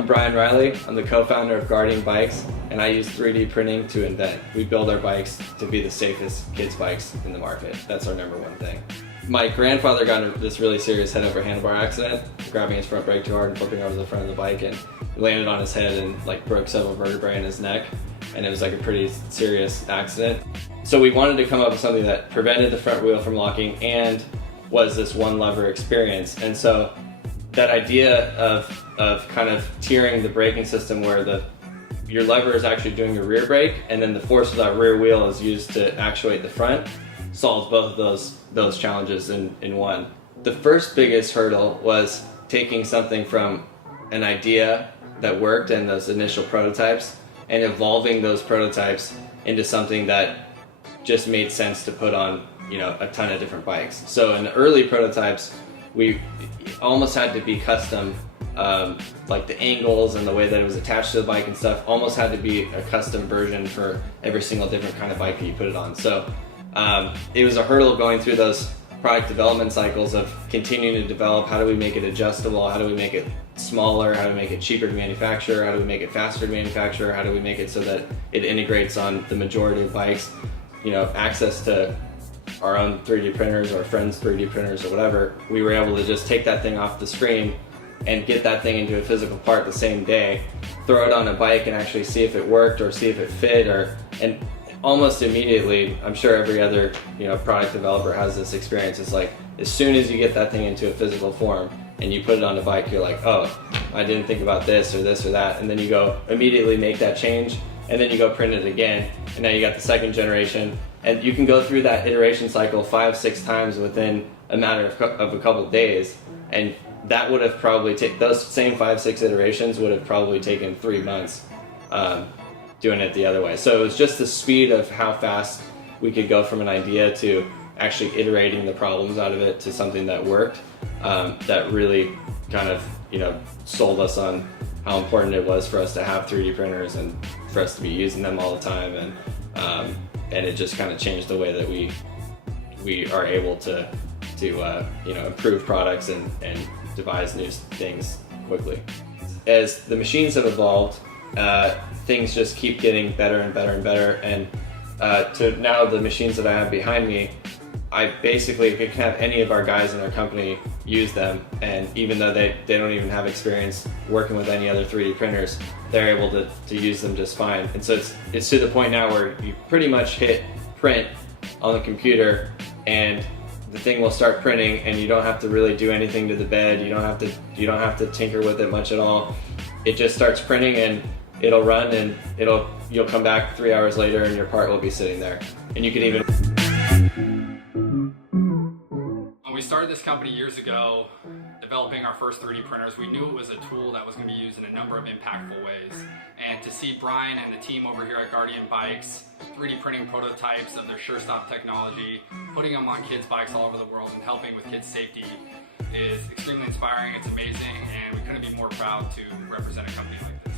I'm Brian Riley. I'm the co-founder of Guardian Bikes, and I use 3D printing to invent. We build our bikes to be the safest kids' bikes in the market. That's our number one thing. My grandfather got in this really serious head over handlebar accident, grabbing his front brake too hard and flipping over the front of the bike, and landed on his head and broke several vertebrae in his neck, and it was a pretty serious accident. So we wanted to come up with something that prevented the front wheel from locking and was this one lever experience. And so that idea of kind of tiering the braking system where your lever is actually doing your rear brake, and then the force of that rear wheel is used to actuate the front, solves both of those challenges in one. The first biggest hurdle was taking something from an idea that worked and those initial prototypes and evolving those prototypes into something that just made sense to put on a ton of different bikes. So in the early prototypes, we almost had to be custom, like the angles and the way that it was attached to the bike and stuff almost had to be a custom version for every single different kind of bike that you put it on. So it was a hurdle going through those product development cycles of continuing to develop. How do we make it adjustable? How do we make it smaller? How do we make it cheaper to manufacture? How do we make it faster to manufacture? How do we make it so that it integrates on the majority of bikes? Access to our own 3D printers or friends' 3D printers or whatever. We were able to just take that thing off the screen and get that thing into a physical part the same day, throw it on a bike and actually see if it worked or see if it fit, and almost immediately, I'm sure every other product developer has this experience. It's like as soon as you get that thing into a physical form and you put it on a bike, you're like, oh, I didn't think about this or that, and then you go immediately make that change, and then you go print it again, and now you got the second generation, and you can go through that iteration cycle 5-6 times within a matter of a couple of days, and that would have probably those same 5-6 iterations would have probably taken 3 months doing it the other way. So it was just the speed of how fast we could go from an idea to actually iterating the problems out of it to something that worked, that really kind of sold us on how important it was for us to have 3D printers and for us to be using them all the time, and it just kind of changed the way that we are able to improve products and devise new things quickly. As the machines have evolved, things just keep getting better and better and better, and to now the machines that I have behind me, I basically can have any of our guys in our company use them, and even though they don't even have experience working with any other 3D printers, they're able to use them just fine. And so it's to the point now where you pretty much hit print on the computer and the thing will start printing, and you don't have to really do anything to the bed. You don't have to tinker with it much at all. It just starts printing and it'll run, and you'll come back 3 hours later and your part will be sitting there. And you can even... When we started this company years ago, developing our first 3D printers, we knew it was a tool that was going to be used in a number of impactful ways. And to see Brian and the team over here at Guardian Bikes 3D printing prototypes of their SureStop technology, putting them on kids' bikes all over the world and helping with kids' safety is extremely inspiring. It's amazing, and we couldn't be more proud to represent a company like this.